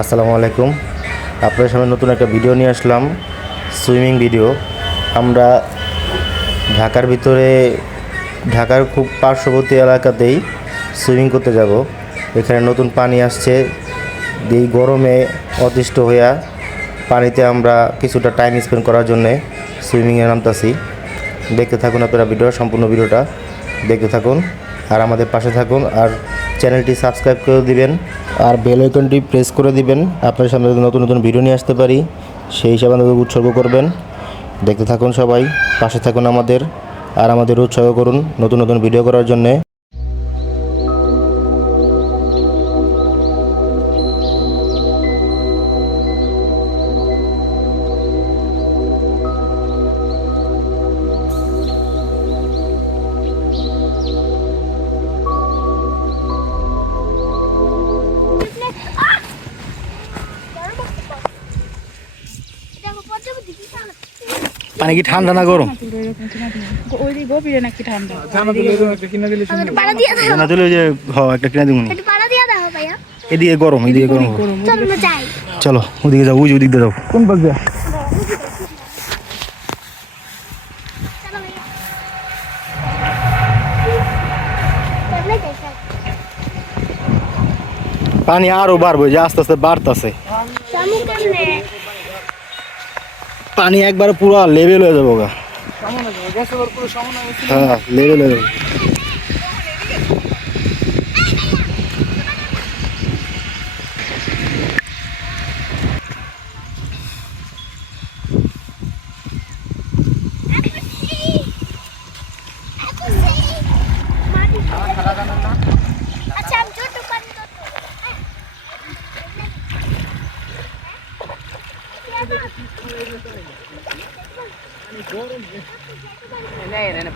আসসালামু আলাইকুম। আপনাদের সামনে নতুন একটা ভিডিও নিয়ে আসলাম, সুইমিং ভিডিও। আমরা ঢাকার ভিতরে, ঢাকার খুব পার্শ্ববর্তী এলাকাতেই সুইমিং করতে যাব। এখানে নতুন পানি আসছে, এই গরমে অতিষ্ঠ হইয়া পানিতে আমরা কিছুটা টাইম স্পেন্ড করার জন্যে সুইমিংয়ে নামতাছি। দেখতে থাকুন আপনারা সম্পূর্ণ ভিডিওটা দেখতে থাকুন আর আমাদের পাশে থাকুন, আর চ্যানেলটি সাবস্ক্রাইব করে দিবেন আর বেল আইকনটি প্রেস করে দিবেন। আপনার সামনে নতুন নতুন ভিডিও নিয়ে আসতে পারি, সেই হিসাবে আমাদের উৎসর্গ করবেন। দেখতে থাকুন, সবাই পাশে থাকুন আমাদের, আর আমাদের উৎসাহ করুন নতুন নতুন ভিডিও করার জন্যে। পানি কি ঠান্ডা না গরম? নাকি ঠান্ডা একটা কিনা দিব। এদিকে গরম, এদিকে গরম। চলো ওদিকে যাও, ওই ওদিক দিয়ে যাও। কোন পাশ দিয়ে? পানি আরো বাড়বে, যে আস্তে আস্তে বাড়তেছে পানি, একবার পুরো লেভেল হয়ে যাবো গা। হ্যাঁ, লেভেল হয়ে যাবে।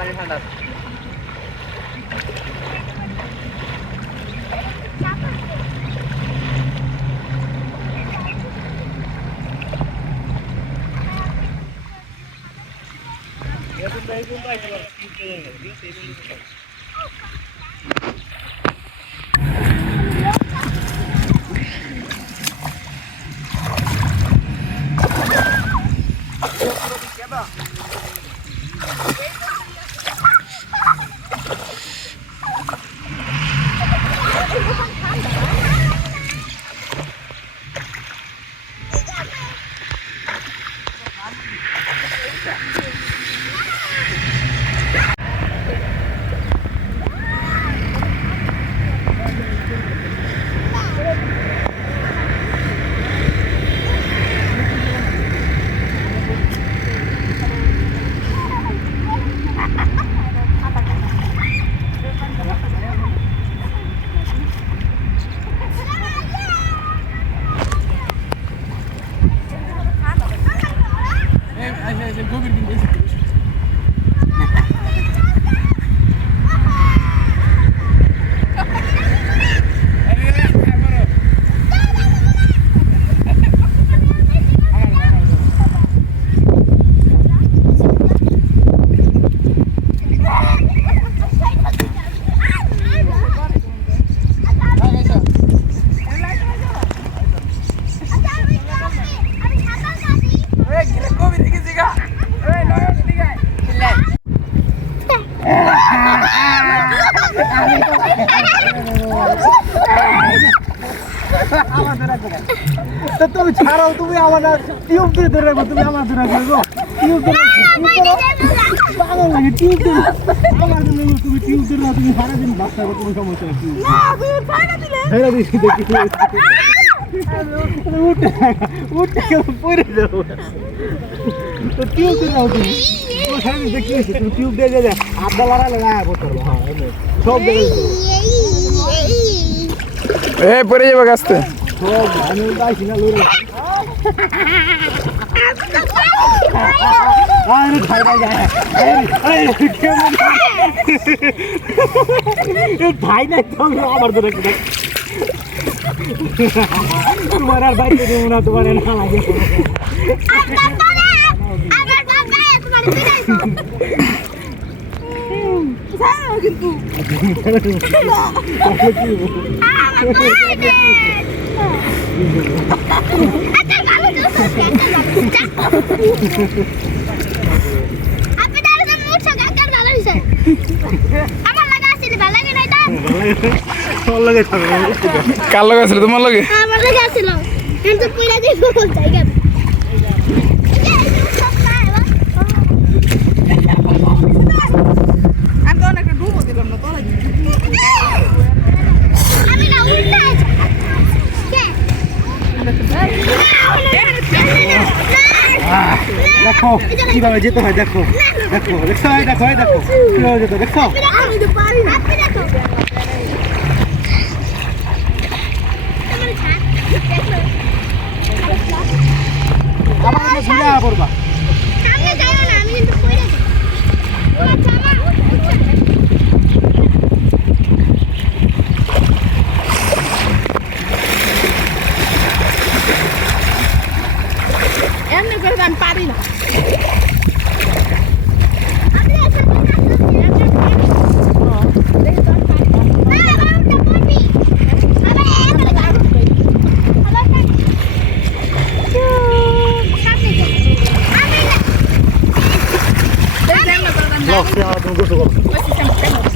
পানি ঠান্ডা তুমি ছাড়াও, তুমি আমার টিউব দিয়ে ধরে রাখবো, তুমি আমার ধরে রাখবো, টিউব ধরে পাগল লাগে, টিউব ধরে আমার জন্য, তুমি টিউব ধরে না, তুমি সারাদিন বাচ্চা করো, তুমি সমস্যা না, টিউব ধরে দিচ্ছি, দেখি উঠে পড়ে যাবো, টিউব ধরে নাও তুমি, সারাদিন দেখি তুমি টিউব দিয়ে যা আড্ডা লাগালে না করতে পারবো। হ্যাঁ, সব দেখে পড়ে যাবে গাছতে। আমি পাইছি না লড়ে ভাই না, আমার ধরে তোমার আর বাইরে দেবো না, তোমার না লাগে। কিন্তু একটা ভালো করছো আপনি দাঁড়াতে মুছছো কাকার ভালো হইছে আমার লাগা আছে ভালো লাগে না এটা তোর লাগে থাকবে কার লগে আছিল তোমার লগে আমার লাগা ছিল কিন্তু কইরা দিব জায়গা আমি না উল্টা দেখো কিভাবে যেতে হয় দেখো দেখো দেখছো এই দেখো এই দেখো কিভাবে যেতে হয়, দেখছো আমি তো পারি না আপনি দেখো আমার ছাদ দেখো আবার আমরা ঘুরে পড়বা সামনে যাও না আমি কিন্তু কইরা দেব ওরা জামা এমনি করে তো আমি পারি না আপনি সামনে দেখো না আমার উঠে পড়বি আবার এখানে গাড়ি আবার সামনে যাও আমি না ব্লগ সে আমার তুমি গোসল করো